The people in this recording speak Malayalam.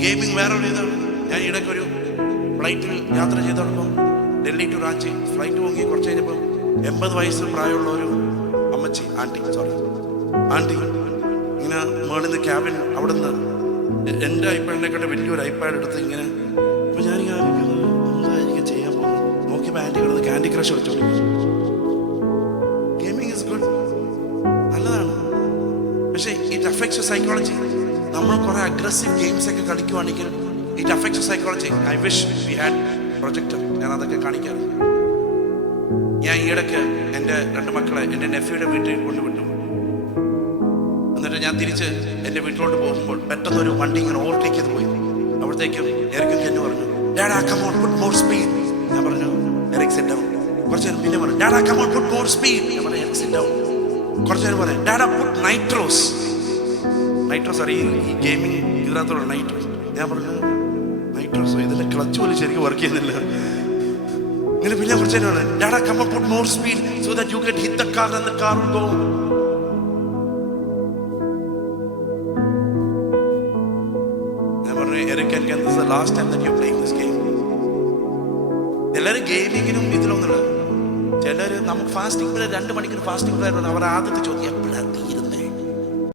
ഗെയിമിങ് വേറെ ഒരു ഇതാണ്. ഞാൻ ഇടയ്ക്ക് ഒരു ഫ്ലൈറ്റിൽ യാത്ര ചെയ്തോടൊപ്പം ഡൽഹി ടു റാഞ്ചി ഫ്ലൈറ്റ് പൊങ്ങി കുറച്ച് കഴിഞ്ഞപ്പോൾ 80 വയസ്സ് പ്രായമുള്ള ഒരു ആൻറ്റി ഇങ്ങനെ മേളിന്ന് ക്യാബിൻ അവിടെ നിന്ന് എൻ്റെ ഐപാഡിനെക്കാട്ടെ വലിയൊരു ഐപാഡ് എടുത്ത് ഇങ്ങനെ. അപ്പോൾ ഞാനിങ്ങനെ എന്തായിരിക്കും ചെയ്യാൻ പോകുന്നത് നോക്കിയപ്പോൾ ആൻറ്റി കിടന്ന് ക്യാൻഡി ക്രഷ് കളിച്ചോളൂ. ഗെയിമിങ് ഇസ് ഗുഡ്, നല്ലതാണ്. പക്ഷേ ഇറ്റ് അഫക്ട്സ് സൈക്കോളജി. നമ്മൾ കുറേ അഗ്രസീവ് ഗെയിംസ് ഒക്കെ കളിക്കുവാണെങ്കിൽ it affects psychology. I wish we had projector. ഞാൻ അതൊക്കെ കാണിക്കാറ്. ഞാൻ ഈയിടയ്ക്ക് എൻ്റെ 2 മക്കളെ എൻ്റെ നെഫ്യൂയുടെ വീട്ടിൽ കൊണ്ടുവിട്ടു. എന്നിട്ട് ഞാൻ തിരിച്ച് എൻ്റെ വീട്ടിലോട്ട് പോകുമ്പോൾ പെട്ടെന്നൊരു വണ്ടി ഇങ്ങനെ ഓവർടേക്ക് ചെയ്ത് പോയി. അവിടത്തേക്കും എറിക്കും എന്ന് പറഞ്ഞു, dada come on put more speed. ഞാൻ പറഞ്ഞു എറിക് സിറ്റ് ഡൗൺ. കുറച്ച് നേരം പിന്നെ പറഞ്ഞു, dada come on put more speed. ഞാൻ പറഞ്ഞു എറിക് സിറ്റ് ഡൗൺ. കുറച്ച് നേരം പറയാം, ഡാഡാ പുട്ട് നൈട്രോസ് അറിയും ഈ ഗെയിമിങ് ഇതിനകത്തുള്ള നൈട്രോസ്. ഞാൻ പറഞ്ഞു നൈട്രോസോ, ഇതിൻ്റെ ക്ലച്ച് പോലും ശരിക്കും വർക്ക് ചെയ്യുന്നില്ല. ഇങ്ങനെ പിന്നെ കുറച്ച് നേരം പറഞ്ഞു, dada come on put more speed so that you can hit the car and the car will go. Eric, and this is the last time that you're playing this game. എല്ലാവരും ഗെയിമിങ്ങിനും ഇതിലൊന്നുമില്ല. ചിലർ നമുക്ക് ഫാസ്റ്റിംഗ് 2 മണിക്കൂർ ഫാസ്റ്റിംഗ് അവർ ആദ്യത്തെ ചോദ്യം